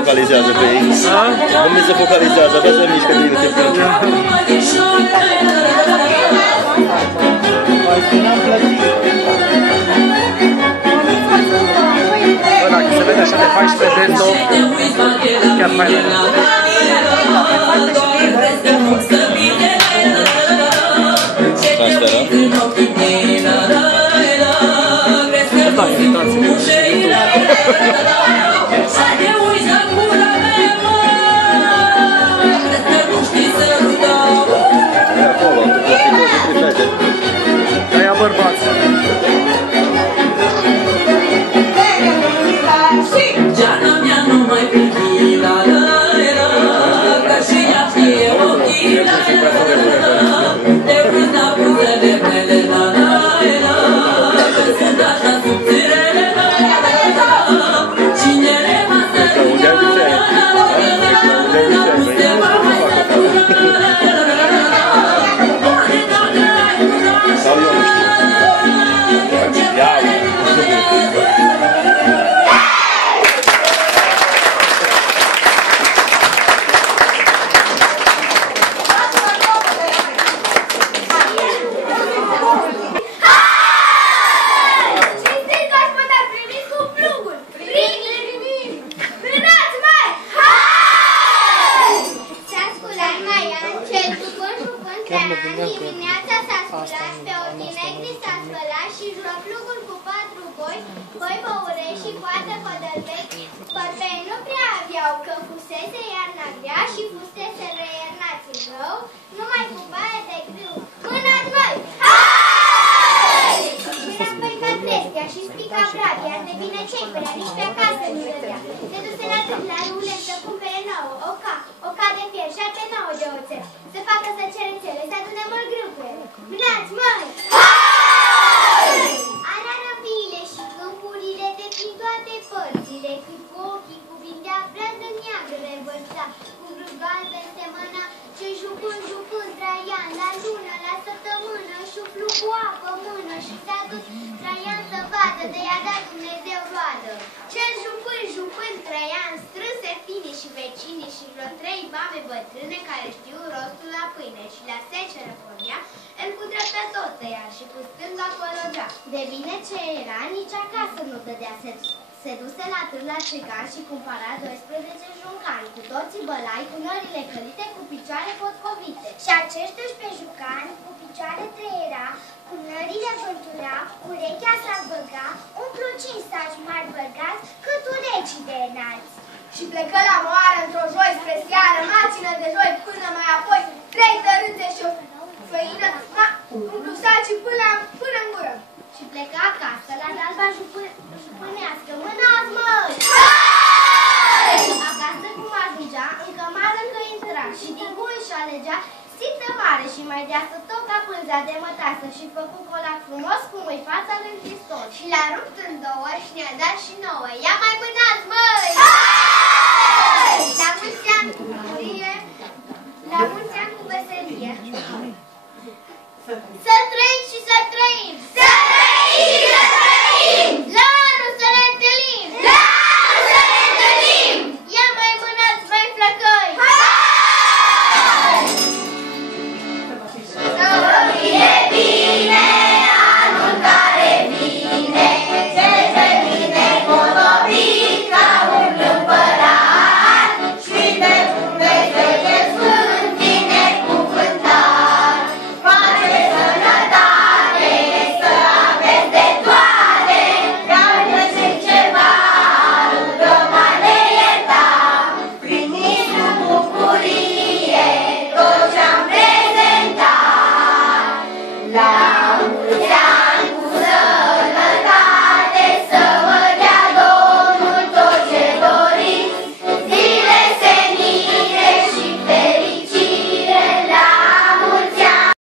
focalizează pe ei. Nu mi se focalizează, abia se mișcă de iute pe aici. Bă, dacă se vede așa de fain și pe dedo, chiar fain. Da, aia bărbați. Dimineața s-a sculat, pe ochii negri s-a spălat și jură plugul cu 4 boi, boi băureși și coate fădălbeți. Părpei nu prea aveau, că fusese iarna grea și fusese reiernat în rău, numai cu baie de grâu. Mâna-ți, măi! Hai! Era spăica trestia și spica praf, iar de bine cei părea nici pe acasă nu dădea. Se duse la târg la rulem să cumpere nouă, oca de fier și alte 9 de oțel. Să facă să cerețele, să adune mult grâu cu ele. Mânați, măi! Hai! Arară fiile și câmpurile de prin toate părțile, cât cu ochii cuvindea, brandă neagră revărsa, cu grugalbă semăna, ce jucând Traian, la lună, la săptămână, șuflu cu apă mână și s-a dus Traian să vadă, de i-a dat Dumnezeu roadă. Ce jucând Traian, strânse fini și vecini și vreo 3 mame bătrâne care știu rostul la pâine și la seceră pornea, el cu dreptător tăia și cu stânga cologea. De bine ce era, nici acasă nu dădea se duse la târg la țigan și cumpăra 12 juncani, cu toții bălai, cu nările călite, cu picioare potcovite. Și acești 12 jucani, cu picioare treiera, cu nările vântura, urechea s-ar băga, umplu 5 saci mari băgați, cât urecii de înalți. Și plecă la moară într-o joi spre seară, macină de joi până mai apoi, 3 tărânțe și o făină, umplu sacii până în gură. Și plecă acasă la galba jupânească. Mânați, măi! Acasă cum ajungea, în cămară încă intra și din gură și alegea sticlă mare și mai deasă tot ca pânza de mătasă și făcu colac frumos cum îi fața lui Hristos. Și l-a rupt în două și ne-a dat și nouă. Ia mai mânați, măi! La mulți ani cu bucurie, la mulți ani cu veselie. Să